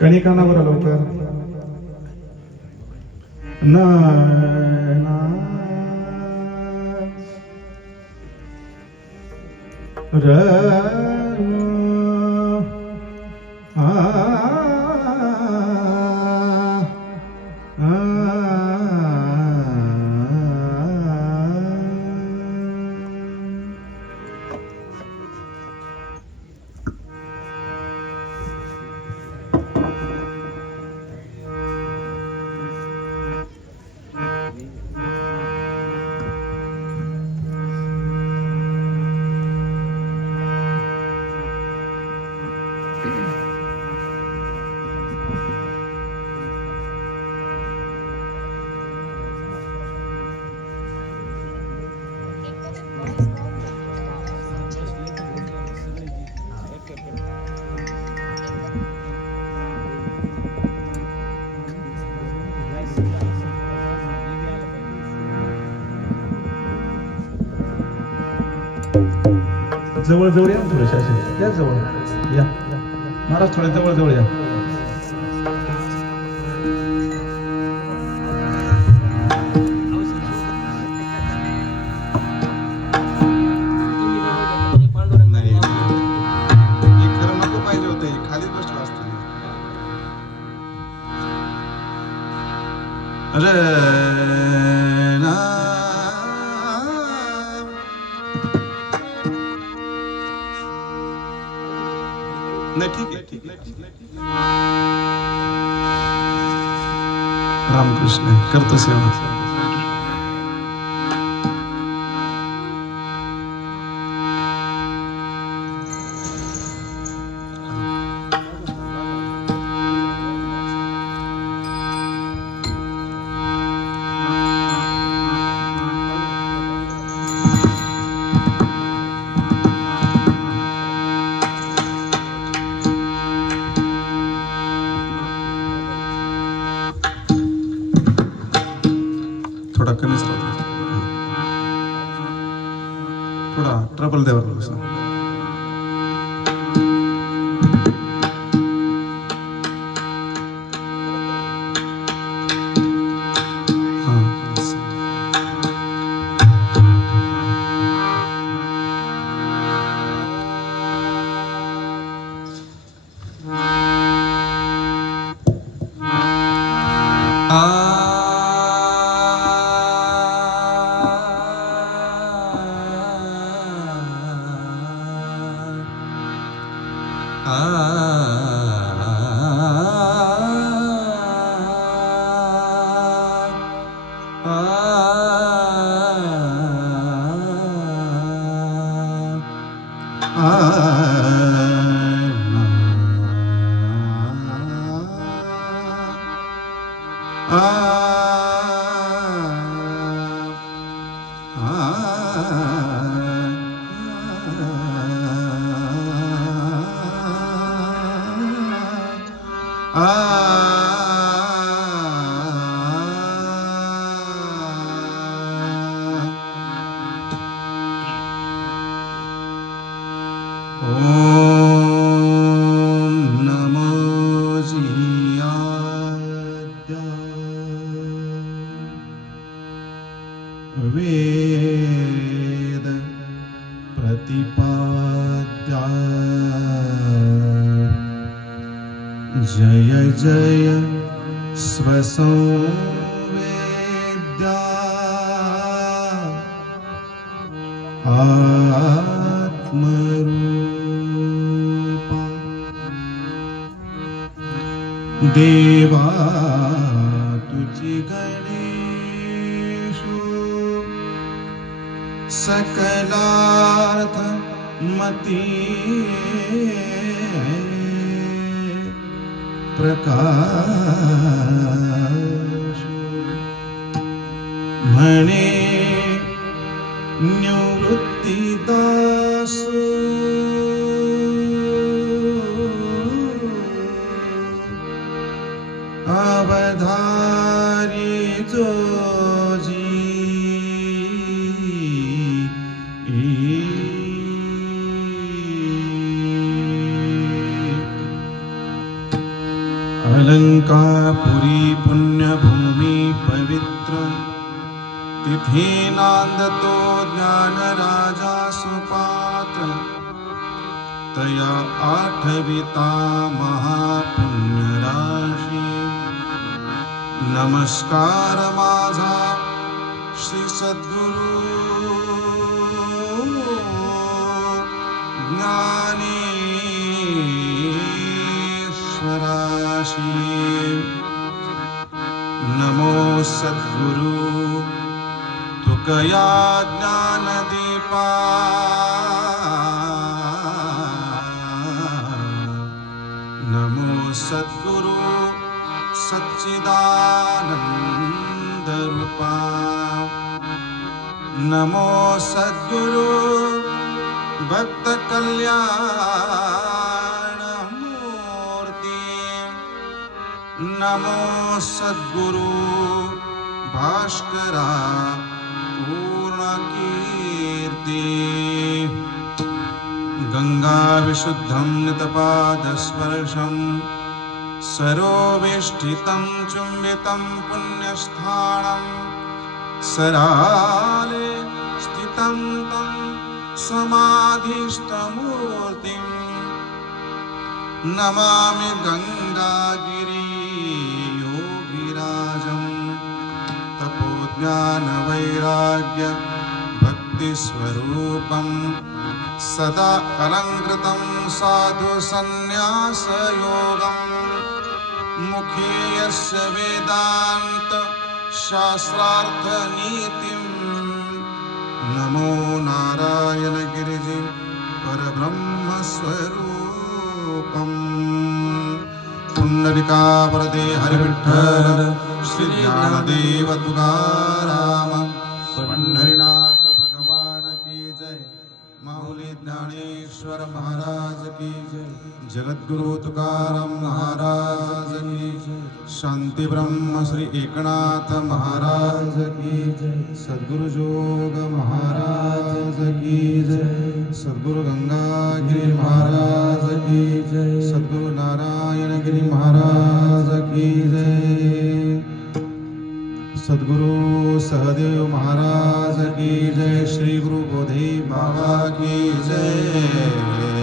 कणिकांना बरं लवकर ना जवळ जवळ या थोडेसे असे या जवळ या महाराज थोडे जवळ जवळ या नाही हे खरं नको पाहिजे होतं हे खालीच बसलो असतो अरे ना नाही ठीक आहे रामकृष्ण करतो सेवा थोडा कमीच राहतो थोडा ट्रबल द्यावा लागतो वेद प्रतिपाद्या जय जय स्वसंवेद्या आत्मरूपा देवा तुझी गणेशो सकलार्थ मती प्रकाश म्हणे अलंकापुरी पुण्यभूमी पवित्र तिथे नांदतो ज्ञान राजा सुपात्र तया आठविता महापुण्यराशी नमस्कार माझा श्री सद्गुरु ज्ञानेश्वराशी नमो सद्गुरु तुकया ज्ञानदीपा नमो सद्गुरु सच्चिदानंद रूपा नमो सद्गुरु भक्त कल्याण मूर्ति नमो सद्गुरु भास्करा पूर्ण कीर्ति गंगा विशुद्धं नितपादस्पर्शं सरोवेष्टितं चुम्बितं पुण्यस्थानं सराले स्थितं तं समाधिस्थमूर्तिं नमामि गंगागिरि योगिराजं तपोज्ञानवैराग्य भक्तिस्वरूपं सदा अलङ्कृतं साधु सन्न्यासयोगं मुखे यस्य वेदान्त शास्त्रार्थनीतिं नमो नारायण गिरिजि परब्रह्मस्वरूपम् पुण्डरिकावरदे हरिविठ्ठल श्री ज्ञानदेव तुकाराम पंढरीनाथ भगवान की जय माऊली ज्ञानेश्वर महाराज की जय जगद्गुरु तुकाराम महाराज की जय शांती ब्रह्म श्री एकनाथ महाराज की जय सद्गुरु जोग महाराज की जय सद्गुरु गंगागिरी महाराज की जय सद्गुरु नारायण गिरी महाराज की जय सद्गुरु सहदेव महाराज की जय श्री गुरु बोधे बाबा की जय